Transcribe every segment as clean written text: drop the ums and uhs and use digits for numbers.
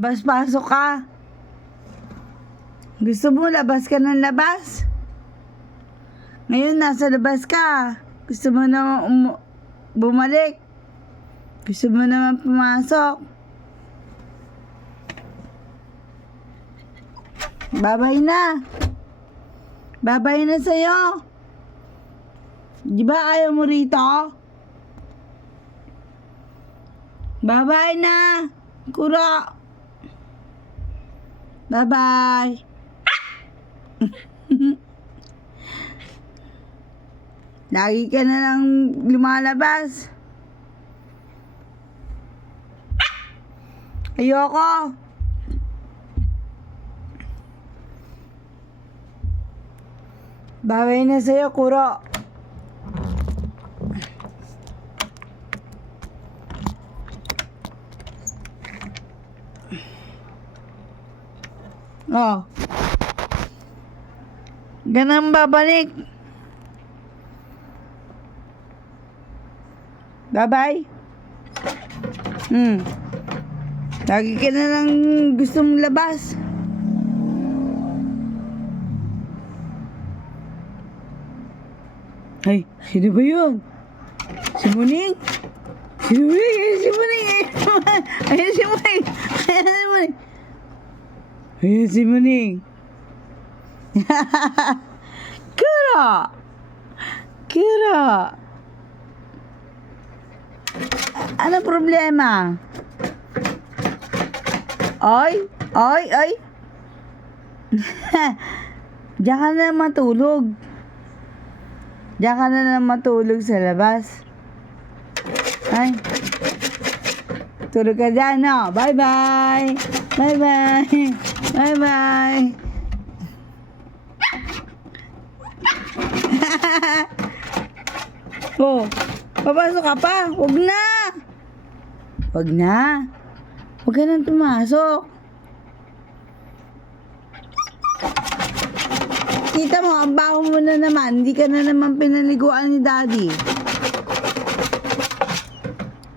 Labas, pasok ka. Gusto mo labas ka ng labas? Ngayon nasa labas ka. Gusto mo na bumalik. Gusto mo naman pumasok. Babay na. Babay na sa'yo. Di ba ayaw mo rito? Babay na. Kuro. Bye-bye. Lagi ka na lang lumalabas. Ayoko. Babay na sa'yo, Kuro. Oh. Ganang babalik. Bye-bye. Lagi ka na lang gustong labas. Ay, sino ba yun? Si Muning? Si Muning? Ayun si Muning! Ayun si Muning! Ayun si Muning! Ayun si Muning! Kuro! Kuro! Ano problema? Ay! Ay! Ay! Diyan ka na matulog. Diyan ka na lang matulog sa labas. Ay. Tulog ka dyan, no? Bye-bye! Bye-bye! Bye-bye! Oh, papasok ka pa. Huwag na. Huwag na. Huwag ka nang tumasok. Kita mo, ang baho mo na naman. Hindi ka na naman pinaliguan ni Daddy.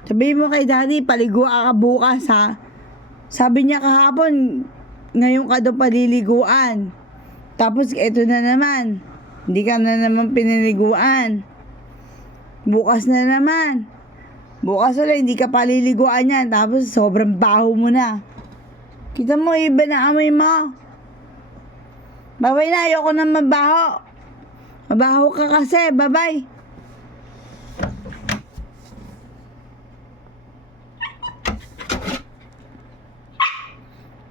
Sabihin mo kay Daddy, paliguan ka bukas, ha? Sabi niya kahapon, ngayon ka daw paliliguan. Tapos, ito na naman. Hindi ka na naman pinaliguan. Bukas na naman. Bukas ulit, hindi ka paliliguan yan. Tapos, sobrang baho mo na. Kita mo, iba na amoy mo. Babay na, ayoko na mabaho. Mabaho ka kasi, babay.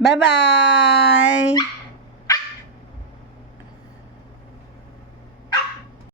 Bye-bye.